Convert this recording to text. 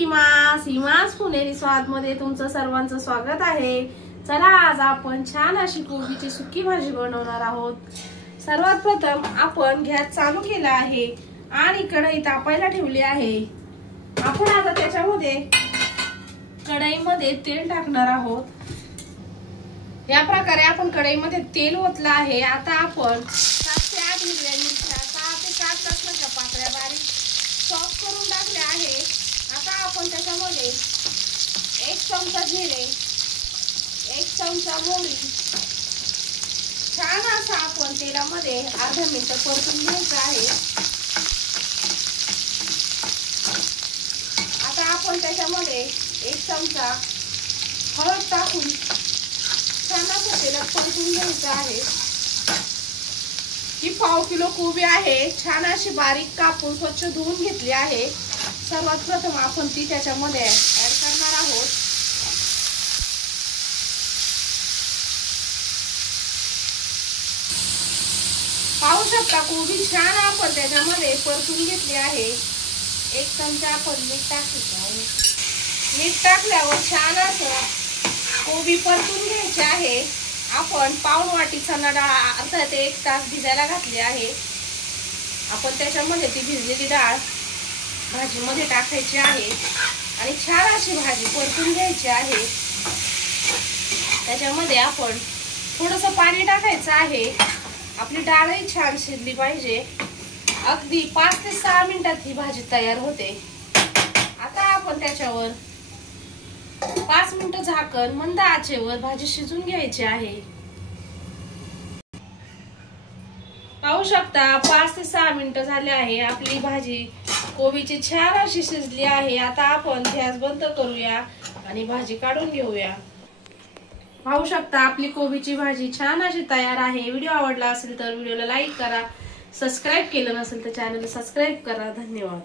सीमास पुणेरी स्वाद मध्ये तुमचं सर्वांचं स्वागत आहे। चला आज आपण छान अशी कोबीची सुकी भाजी बनवणार आहोत। सर्वात प्रथम आपण गॅस चालू केला आहे आणि कढई तापायला ठेवली आहे। आपण आता त्याच्यामध्ये कढईमध्ये तेल टाकणार आहोत। या प्रकारे आपण कढईमध्ये तेल ओतलं आहे। आता आपण 7 ते 8 हिरव्या मिरच्या 6 ते 7 लसणाच्या पाकळ्या बारीक चॉप करून टाकल्या आहे। आता आपण त्याच्यामध्ये 1 चमचा जिरे, 1 चमचा मोहरी छान असा आपण तेलामध्ये अर्धा मिनिट परतून घ्यायचं आहे। आता आपण त्याच्यामध्ये 1 चमचा हळद टाकून छान असं तेलात परतून घ्यायचं आहे। ही पाव किलो कोबी आहे, छान अशी बारीक कापून स्वच्छ धुवून घेतली आहे। सर्वात प्रथम आपण ती त्याच्यामध्ये ऍड करणार आहोत। पाहू शकता कोबी छान आपण त्याच्यामध्ये परतून घेतली आहे। 1 चमचा आपण मीठ टाकायचं आहे। मीठ टाकल्यावर छान असं कोबी परतून घ्यायचे आहे। आपण पाऊण वाटी चणा डाळ अर्धा ते 1 तास भिजायला घातली आहे। आपण त्याच्यामध्ये ती भिजलेली डाळ भाजीमध्ये टाकायची आहे आणि छान अशी भाजी परतून घ्यायची आहे। त्याच्यामध्ये आपण थोडंसं पाणी टाकायचं आहे। आपली डाळही छान शिजली पाहिजे। अगदी 5 ते 6 मिनिटात ही भाजी तयार होते। आता आपण त्याच्यावर 5 मिनिटं झाकण मंद आचेवर भाजी शिजून घ्यायची आहे। पाहू शकता 5 ते 6 मिनिटं झाले आहे। आपली भाजी कोबीची छान अशी शिजली आहे। आता आपण गॅस बंद करूया आणि भाजी काढून घेऊया। पाहू शकता आपली कोबीची भाजी छान अशी तयार आहे। व्हिडिओ आवडला असेल तर व्हिडिओला लाईक करा, सबस्क्राईब केलं नसेल तर चॅनलला सबस्क्राईब करा। धन्यवाद।